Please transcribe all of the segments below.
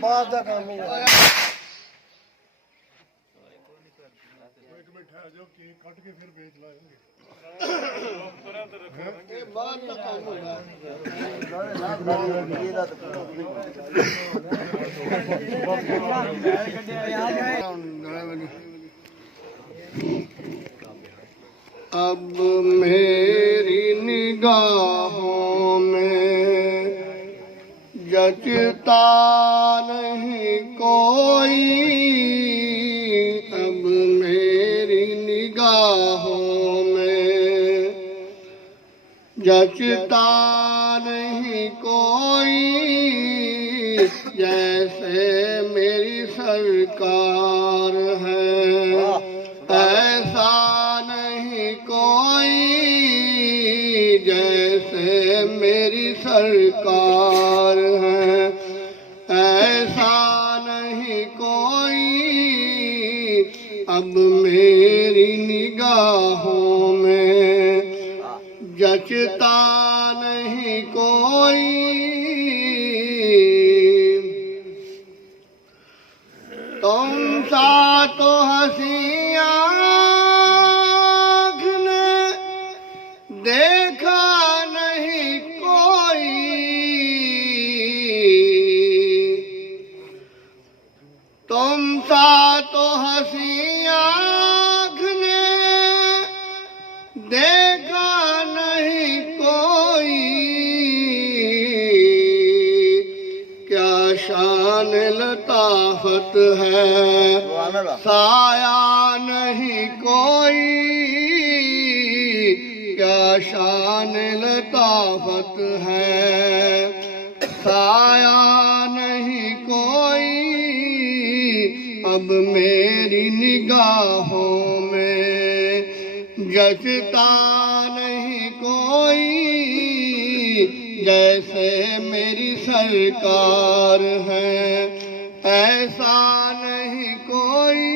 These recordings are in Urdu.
بعد کا کام ہے جو کہ کٹ کے پھر بیچ لائیں گے یہ بعد کا کام ہوگا اب میری نگاہوں میں جچتا نہیں کوئی اب میری نگاہوں میں جچتا نہیں کوئی جیسے میری سرکار ہے ایسا نہیں کوئی جیسے میری سرکار ہے ایسا نہیں کوئی اب میری نگاہوں میں جچتا نہیں کوئی تم سا تو ہنسی آنکھ نے دیکھا نہیں کوئی تم سا تو ہنسی آنکھ نے دیکھا نہیں کوئی کیا شان لطافت ہے سایہ نہیں کوئی کیا شان لطافت ہے سایہ نہیں کوئی اب میری نگاہوں میں جچتا نہیں کوئی جیسے میری سرکار ہے ایسا نہیں کوئی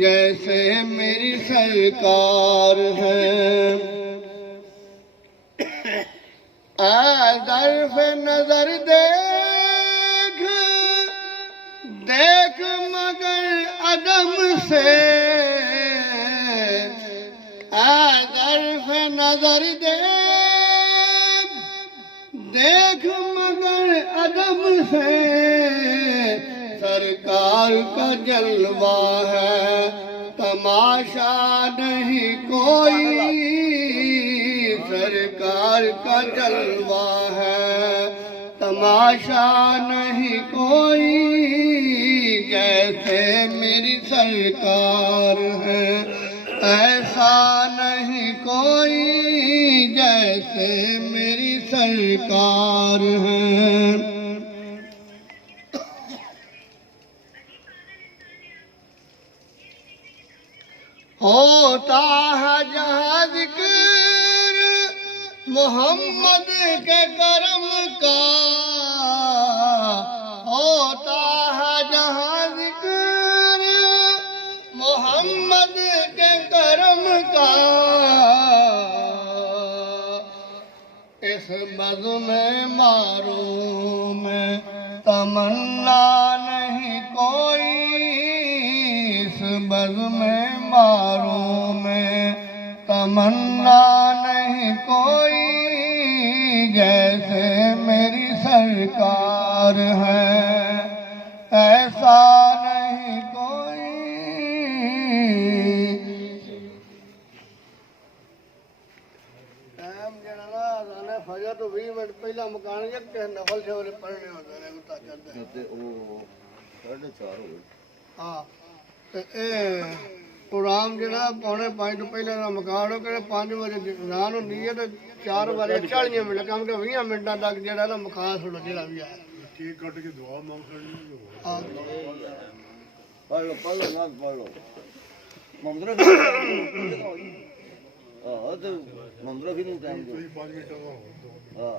جیسے میری سرکار ہے اے ظرف نظر دیکھ دیکھ مگر عدم سے اے ظرف نظر دیکھ دیکھ مگر عدم سے سرکار کا جلوہ ہے تماشا نہیں کوئی سرکار کا جلوہ ہے تماشا نہیں کوئی جیسے میری سرکار ہے ایسا نہیں کوئی جیسے میری سرکار ہے ہوتا ہے جہاں ذکر محمد کے کرم کا ہوتا ہے جہاں ذکر محمد کے کرم کا اس بزم معروم میں تمنا نہیں کوئی اس بزم معروم میں تمنا نہیں کوئی جیسے میری سرکار ہے ایسا نہیں کوئی ٹائم جڑا نا اذان فجر تو 20 منٹ پہلا مکان کے نفل سے والے پڑھنے ہوتے ہیں متاجر تے او 4:30 ہو گئے ہاں تے اے پروگرام جڑا 4:45 تو پہلے دا مکان ہو کے 5 بجے اذان ہوندی ہے تے 4 بجے 40 منٹ کم کے 20 منٹاں تک جڑا نا مکان تھوڑا جڑا بھی ہے کیک کٹ کے دعا مانگ سکتے ہاں پڑھ لو محمد رفیع ہاں تو محمد رفیع نے ٹائم 5 منٹ ہاں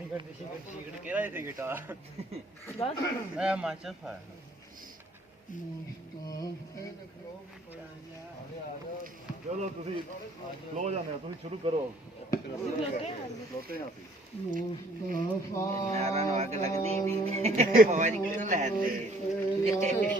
ਕਿਹੜਾ ਸੀ ਗਿਟਾਰ ਇਹ ਮਾਚਾ ਫਾ ਚਲੋ ਤੁਸੀਂ ਲੋ ਜਾਂਦੇ ਹੋ ਤੁਸੀਂ ਸ਼ੁਰੂ ਕਰੋ ਲੋਟੇ ਆ ਸੀ ਯਾਰਾਂ ਨੂੰ ਅੱਗ ਲੱਗਦੀ ਨਹੀਂ ਹਵਾ ਦੀ ਕਿਉਂ ਲੈਂਦੇ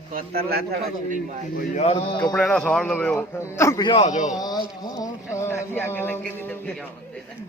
ਕੋਤਰ ਲਾਥਾ ਮਛਲੀ ਮਾਰ ਓ ਯਾਰ ਕੱਪੜੇ ਨਾਲ ਸਾੜ ਲਵੇ ਉਹ ਪਿਆ ਜਾਓ ਅਸੀਂ ਅੱਗ ਲੱਗੇ ਨਹੀਂ ਤੇ ਪਿਆ ਹੁੰਦੇ ਨੇ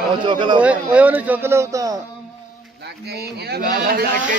ਉਹ ਚੁੱਕ ਲਓ ਓਏ ਉਹਨੂੰ ਚੁੱਕ ਲਓ ਤਾਂ ਲੱਗ ਗਈ ਲੱਗ ਗਈ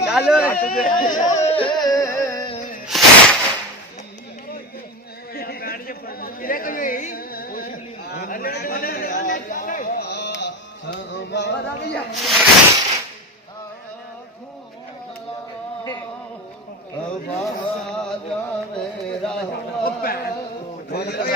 ચાલો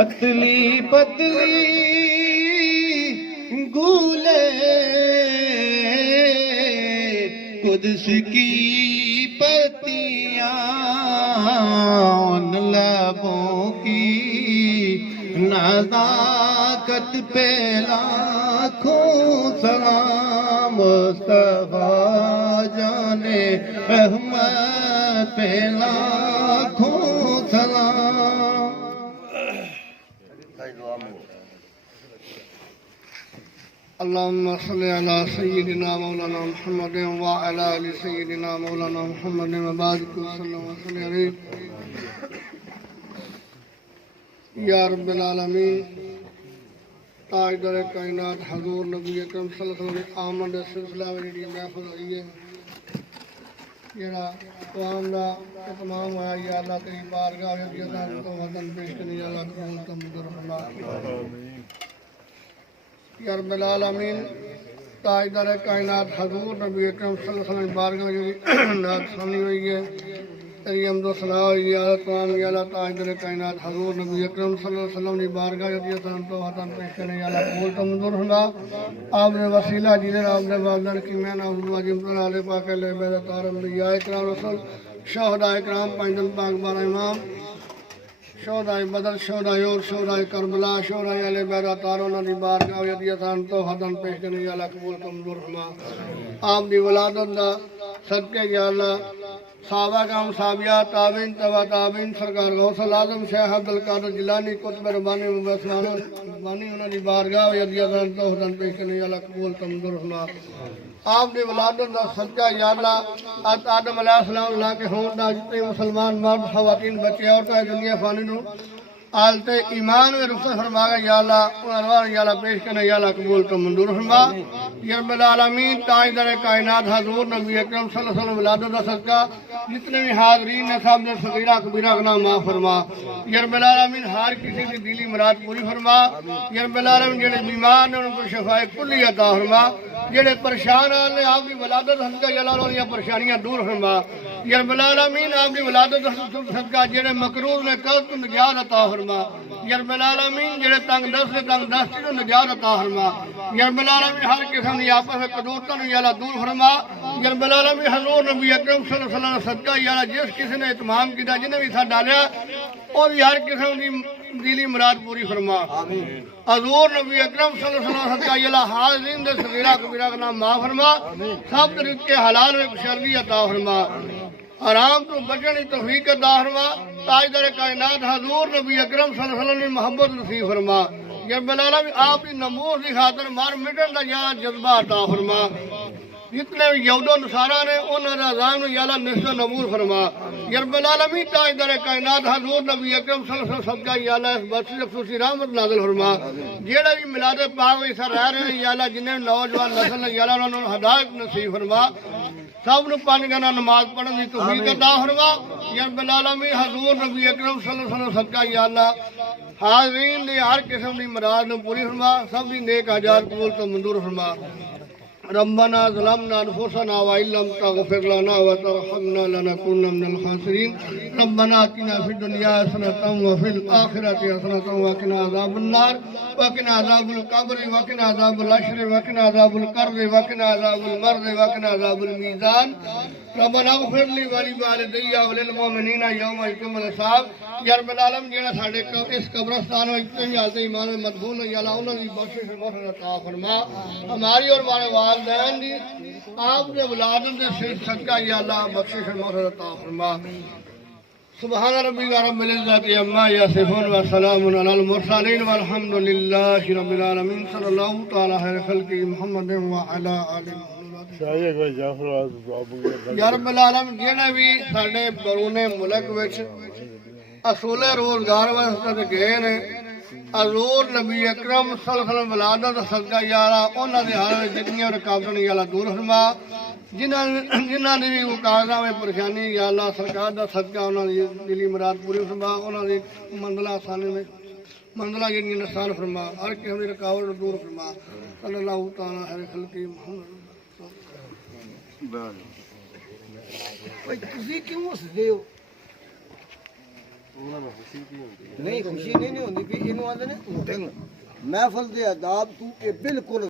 پتلی پتلی گولے قدس کی پتیاں ان لبوں کی نزاکت پہ لاکھوں سلام مصطفیٰ جانے احمد پہ لاکھوں سلام اللهم صل على سيدنا مولانا محمد وعلى آل سيدنا مولانا محمد وبارك وسلم وسلم عليه یا رب العالمین تاجدار کائنات حضور نبی اکرم صلی اللہ علیہ وسلم آمد سلسلہ میں جڑی محفل ہوئی ہے جڑا قوم دا اتمام ہوا یا اللہ تیری بارگاہ میں جزا تو وطن پیش کرنے یا اللہ قبول تمدر اللہ یا رب العالمین تاجدار کائنات حضور نبی اکرم صلی اللہ علیہ وسلم بارگاہ میں جڑی نعت سنی ہوئی ہے تیری حمد و ثنا ہوئی ہے تمام یا اللہ تاجدار کائنات حضور نبی اکرم صلی اللہ علیہ وسلم کی بارگاہ میں جزا تو وطن پیش کرنے یا اللہ قبول تمدر اللہ آپ نے وسیلہ جنہیں آپ نے والدین کی میں نعوذ واجب علیہ پاک علیہ بیدت انبیاء اکرام رسول شہداء اکرام پنجل پاک بارہ امام شہداء بدر شہداء اور شہداء کربلا شہداء علیہ بیدت انہوں نے بارگاہ میں جزا تو وطن پیش کرنے یا اللہ قبول تمدر اللہ آپ دی ولادت دا صدقے یا اللہ صحابہ کرام صحابیہ تابعین تبع تابعین سرکار غوث العظم شیخ عبد القادر جیلانی قطب ربانی مبسمان ربانی انہوں نے بارگاہ و یدیدان توحدن پیش کرنے یا اللہ قبول تمدر اللہ آپ نے ولادت دا صدقہ یا اللہ آدم علیہ السلام اللہ کے ہون دا جتنے مسلمان مرد خواتین بچے اور کا دنیا فانی نو آلت ایمان میں رخصت فرما گا یا اللہ انوار یا اللہ پیش کرنے یا اللہ قبول تو منظور فرما یا رب العالمین تاجدار کائنات حضور نبی اکرم صلی اللہ علیہ وسلم ولادت دا صدقہ جتنے بھی حاضرین نے صاحب نے صغیرہ کبیرہ گناہ معاف فرما یا رب العالمین ہر کسی کی دلی مراد پوری فرما یا رب العالمین جڑے بیمار نے ان کو شفاء کلی عطا فرما جڑے پریشان ہیں آپ کی ولادت صدقہ یا اللہ انہاں پریشانیاں دور فرما یا رب العالمین آپ کی ولادت صدقہ جڑے مکروہ نے قرض تو نجات عطا فرما یا رب العالمین جڑے تنگ دست تو نجات عطا فرما یا رب العالمین ہر قسم کی آپس میں قدورتوں یا اللہ دور فرما یا رب العالمین حضور نبی اکرم صلی اللہ علیہ وسلم صدقہ یا اللہ جس کسی نے اتمام کیا جنہیں بھی ساتھ ڈالیا اور ہر قسم کی دلی مراد پوری فرما حضور نبی اکرم صلی اللہ علیہ وسلم صدقہ یا اللہ حاضرین دے صغیرہ کبیرہ کا نام معاف فرما سب طریقے کے حلال میں شرعی عطا فرما حرام تو بچنے توفیق عطا فرما تاجدار کائنات حضور نبی اکرم صلی اللہ علیہ وسلم نے محبت نصیب فرما یا رب العالمین آپ کی نموز کی خاطر مار مٹن کا یا جذبہ عطا فرما جتنے بھی یہود و نصارہ نے انہوں نے عذاب یا اللہ نصف و نبور فرما یا رب العالمین تاجدار کائنات حضور نبی اکرم صلی اللہ علیہ وسلم صدقہ یا اللہ اس بخشش خصوصی رحمت نازل فرما جیڑا بھی میلاد پاک میں سر رہ رہے ہیں یا اللہ جنہیں نوجوان نسل یا اللہ انہوں نے ہدایت نصیب فرما سب نے پانچ گنا نماز پڑھنے کی توفیق عطا فرما یا رب العالمین حضور نبی اکرم صلی اللہ علیہ وسلم صدقہ یا اللہ حاضرین نے ہر قسم کی مراد نے پوری فرما سب کی نیک حاجات قبول تو منظور فرما ربنا ظلمنا انفسنا وان لم تغفر لنا وترحمنا لنكونن من الخاسرين ربنا آتنا في الدنيا حسنة وفي الآخرة حسنة وقنا عذاب النار وقنا عذاب القبر وقنا عذاب الحشر وقنا عذاب القرب وقنا عذاب المرض وقنا عذاب الميزان ربنا اغفر لي ولوالدي وللمؤمنين يوم يقوم الحساب یا رب العالمین جڑا ساڈے اس قبرستان میں اتنی حالت ایمان میں مدفون ہے یا اللہ انہاں دی بخشش رحمت عطا فرما ہماری اور ہمارے والدین دی آپ نے ولادت دے صدقہ یا اللہ بخشش رحمت عطا فرما سبحان ربک رب العزت عما یصفون وسلام علی المرسلین والحمد للہ رب العالمین صلی اللہ تعالی خیر خلق محمد وعلی آلہ یا رب العالمین جڑے بھی ساڈے بیرون ملک وچ اصول روزگار واسطے گئے نے حضور نبی اکرم صلی اللہ علیہ وسلم ولادت صدقہ یا اللہ انہاں دے حال وچ جتنی رکاوٹاں یا اللہ دور فرما جنہاں دی بھی کاغذاں میں پریشانی یا اللہ سرکار دا صدقہ انہاں دی دلی مراد پوری فرما انہاں دی منزلہ آسانی میں منزلہ جنی نسان فرما ہر قسم دی رکاوٹ دور فرما صلی اللہ تعالی علیہ خلق محمد تسی کیوں ہسدے ہو ਨਹੀਂ ਖੁਸ਼ੀ ਨਹੀਂ ਹੁੰਦੀ ਵੀ ਇਹਨੂੰ ਆਂਦੇ ਨੇ ਮਹਿਫਲ ਦੇ ਆਦਾਬ ਤੂੰ ਇਹ ਬਿਲਕੁਲ